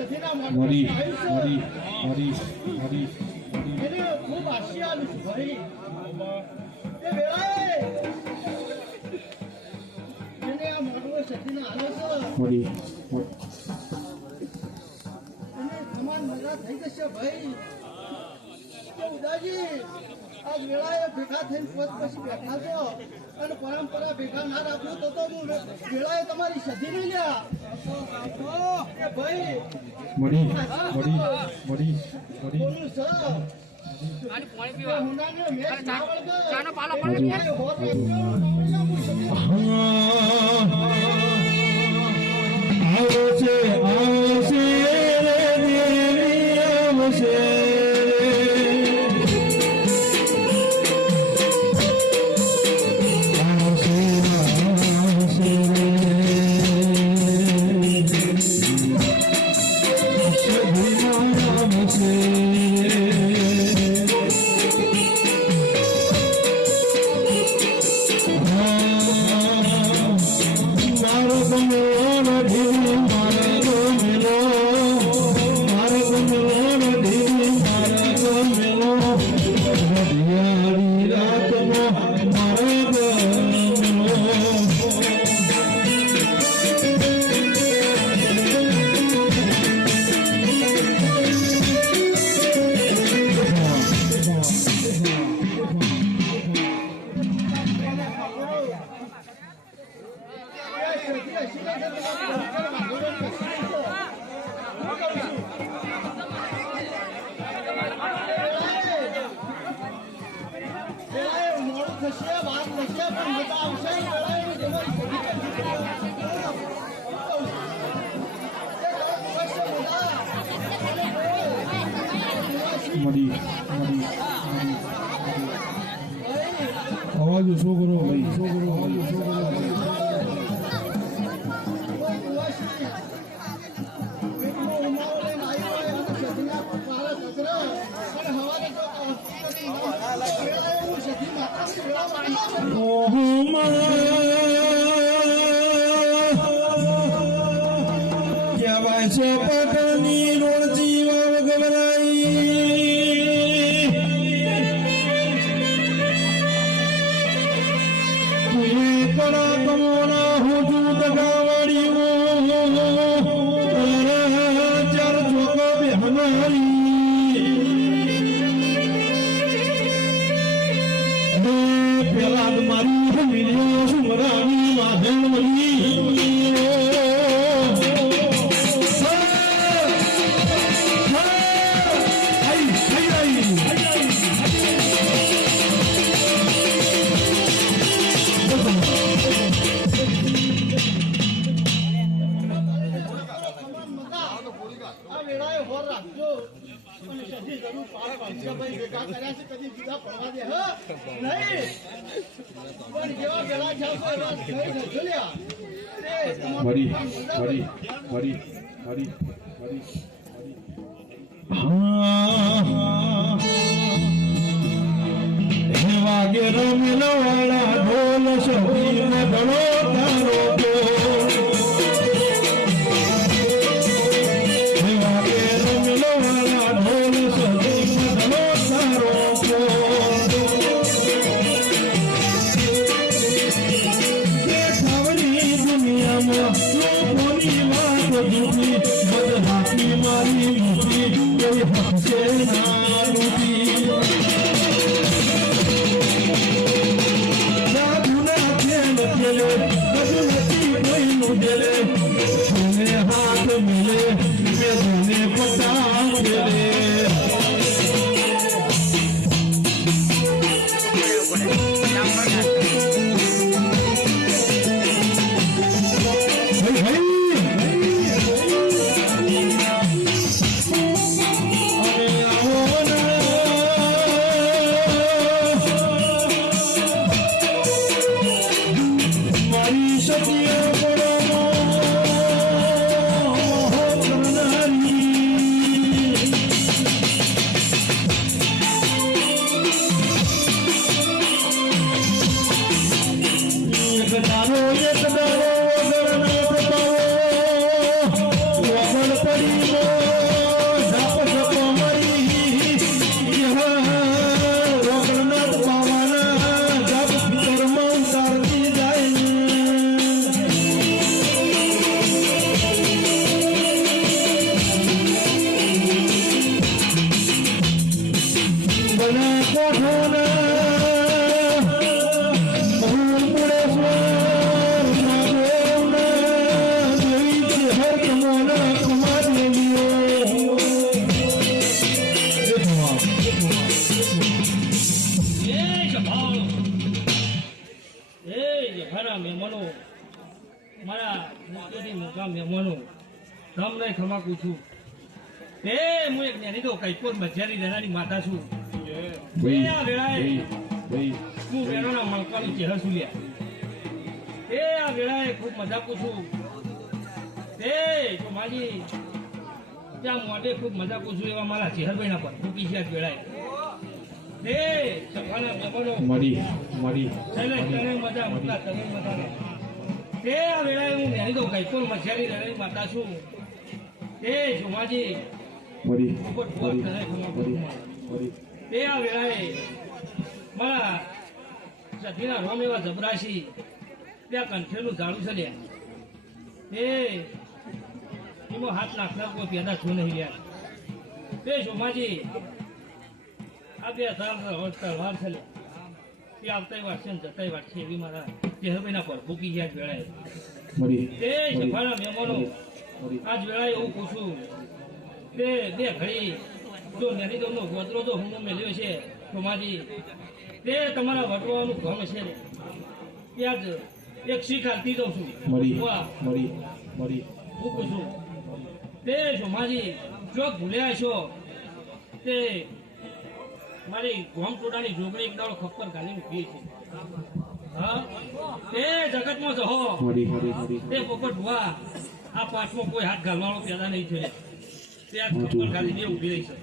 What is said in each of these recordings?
મરી મરી મરી મરી એને ખૂબ આશિયાનું છું ભાઈ. એ વેળાએ એને આ મોઢું સધીના આલો છે. અને સમાન મજા થઈ જશે ભાઈ ઉદાજી આજ વેળાએ ભેગા થઈને પોત પછી બેઠા છો અને પરંપરા ભેગા ના રાખ્યો તો હું વેળાએ તમારી સધી નહીં લ્યા ભાઈ મરી મરી મરી મરી. આવે છે આને વેળાએ હોર રાખજો અને સધી જરૂર પાર પાડશે ભાઈ ભેગા કર્યા છે કદી જુદા પડવા દે હા નહીં પણ જેવા વેળા જાવ એવા થઈ જજો લ્યા એ તમારું મરી કામ બધા મરી ભાઈ. મરી મરી મરી હે વાગે રમેલો વાળા ઢોલ સતીને ઘણો Number. I'm gonna get the money. તમને ખમાકું છું એ હું એક નેની તો કઈકોર મજાની રહેનારી માતા છું. એ આ વેળાએ હું વેણોના ચહેર છું લ્યા. એ આ વેળાએ ખૂબ મજા પૂછું. એ તો મારી ત્યાં મોઢે ખૂબ મજા પૂછું એવા મારા ચહેરભાઈના પર. ફૂકી છે વેળાએ એ સભાના મહેમાનો મળી મળી છેલ્લે તને મજા મોટા તમે મજા એ આ વેળાએ હું નેની તો કઈકોર મજાની રહેનારી માતા છું. એ જોમાજી. આ વેળાએ મારા સતીના રોમ એવા જબરાશી ત્યાં કંઠેલું ઝાડું છે લ્યા. એ એમાં હાથ નાખનાર કોઈ પેદા છું નહીં લ્યા. એ સોમાજી આ બે તાર તલવાર છે એ આવતાય વાર છે ને જતાય વાર છે એવી મારા ચહેરભાઈના પર ભૂકી ગયા જ વેળાએ એ સભાના મહેમાનો આજ વેળાએ એવું પૂછું તે બે ઘડી જો નેની દોનો ગોતરો જો હું મેલ્યો છે તો તે તમારા વટવાનું ગમ છે. ત્યાં જ એક શીખ હાલતી જાઉં છું. મળી મળી હું પૂછું તે જોમાજી જો ભૂલ્યા છો તે મારી ગોમ ટોડાની જોગણી એક દાડો ખપ્પર ગાલી મૂકી છે. હા? તે જગતમાં જહો. તે પોપટ ભુવા. આ પાછો કોઈ હાથ ઘાલવાનો પેદા નહીં થયો. તે આ ખબર ખાલી બે ઊભી રહી છે.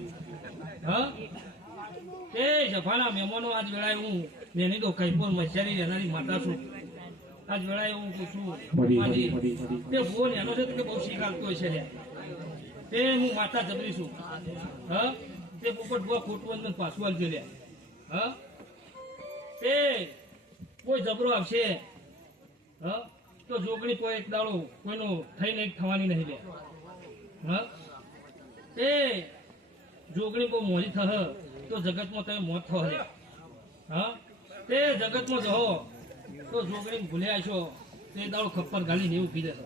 હા? એ જફાના મહેમાનો આજ વેળાએ હું નેની તો કઈ પણ મજાની એનાની માતા છું. આજ વેળાએ હું પૂછું તે ભુવો એનો છે કે બહુ શીખાલતો છે. તે હું માતા જબરી છું. હા? તે પોપટ ભુવા ખોટું અંદર પાછું આવજો હા? તે કોઈ જબરો આવશે. હા? તો જોગણી કોઈ એક દાડો કોઈનો થઈને એક થવાની નહીં લે. હા? એ જોગણી કોઈ મોજી થહ તો જગતમાં તમે મોત થો લે હા? તે જગતમાં જહો તો જોગણી ભૂલ્યા છો, તે દાડો ખપ્પર ગાલી એવું દેશો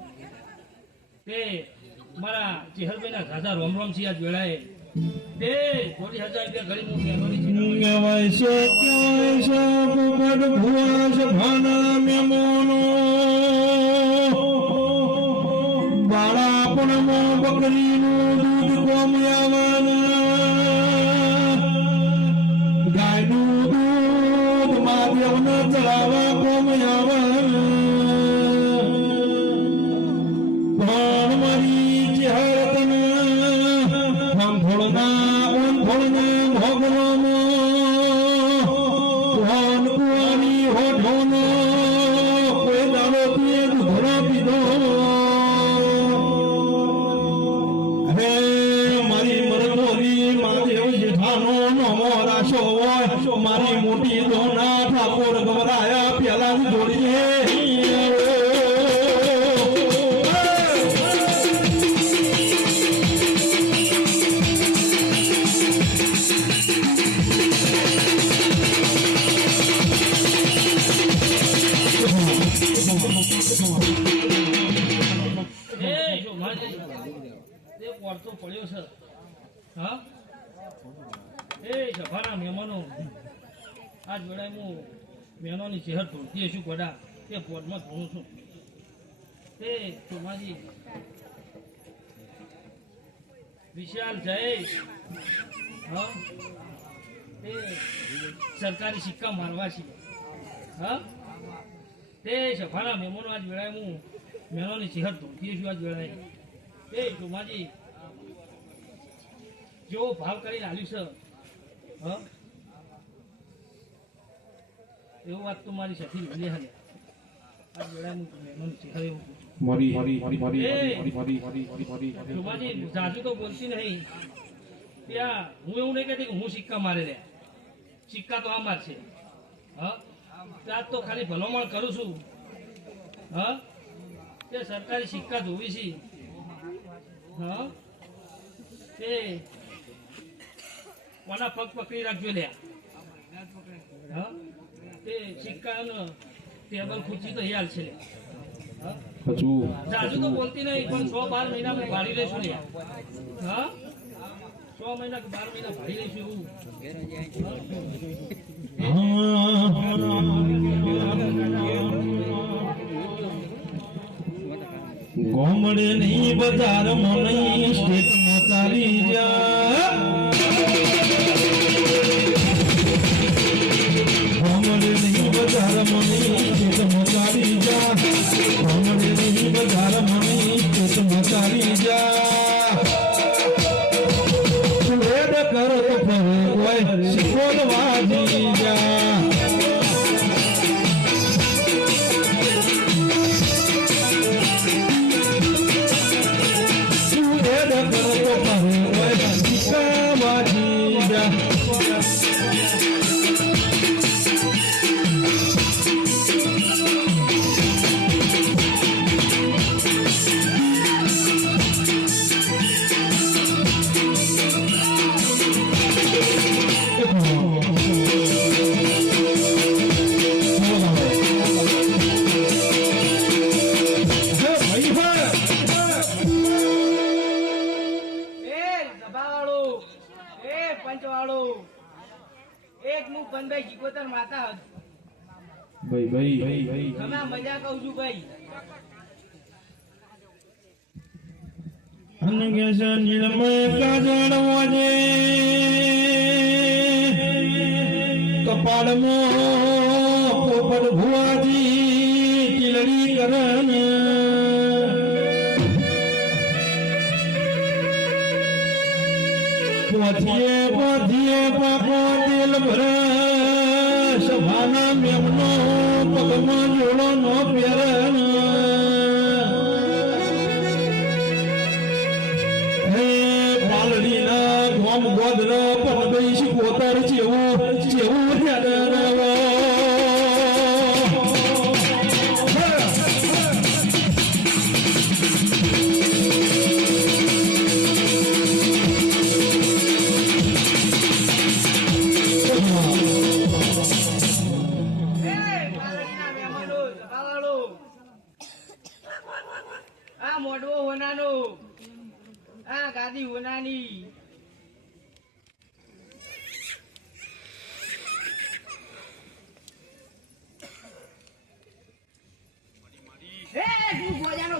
તે મારા ચેહલભાઈના રાજા રોમ રોમ છે આજ વેળાએ વૈશ્વૈશ્વ ભુવાસ ભાનામ્યમોનો બાળાપણમો બકરીનું દૂધ કોમ્યાવ એ સભાના મહેમાનો. આજ વેળાએ હું મહેમાનોની ચહેર ધોળતી હશું ગોડા. તે પોટમાં ધોઉં છું. તે સોમાજી વિશાલ જયેશ. તે સરકારી સિક્કા મારવા છે. હા? તે સફાના મહેમાનો આજ વેળાએ હું મહેમાનોની ચહેર ધોતી છું આજ વેળાએ. તે સોમાજી જેવો ભાવ કરીને આવ્યું છે. એવું વાત તો મારી સખી લે હલે. હું એવું નહીં કહેતી કે હું સિક્કા મારે રહ્યા સિક્કા તો આ છે. હા? ત્યાં તો ખાલી ભલોમણ કરું છું. હા? તે સરકારી સિક્કા ધોવી છે. હા? તે કોના પગ પકડી રાખજો લે તે સિક્કા નો ટેબલ ખુરશી તો યાર છે હજુ. જાજુ તો બોલતી નહીં પણ છ બાર મહિના ભાડી લઈશું ને હા? છ મહિના કે બાર મહિના ભાડી લઈશું એવું. ગોમડે નહીં બજાર મને સ્ટેટમાં ચાલી જા. મચાવી જા. ભાઈ ભાઈ. તમે મજા કહું છું ભાઈ. અનગેશ નિર્મય ભુવાજી.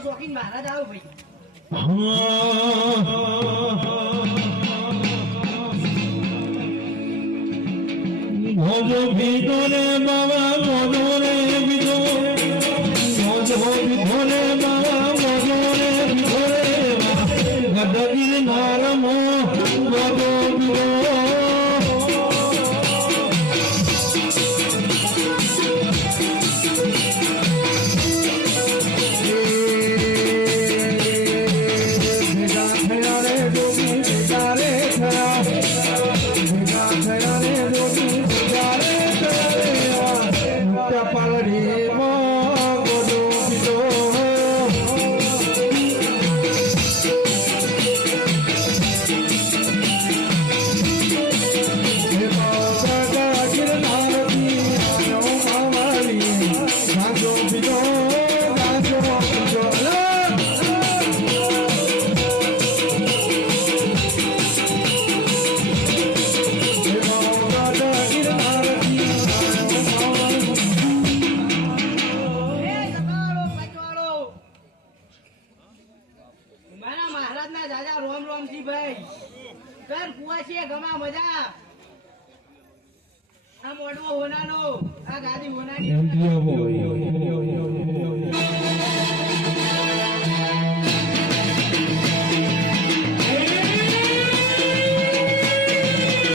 શોખીન મહારાજ આવો ભાઈ. ભોજ ભીતરે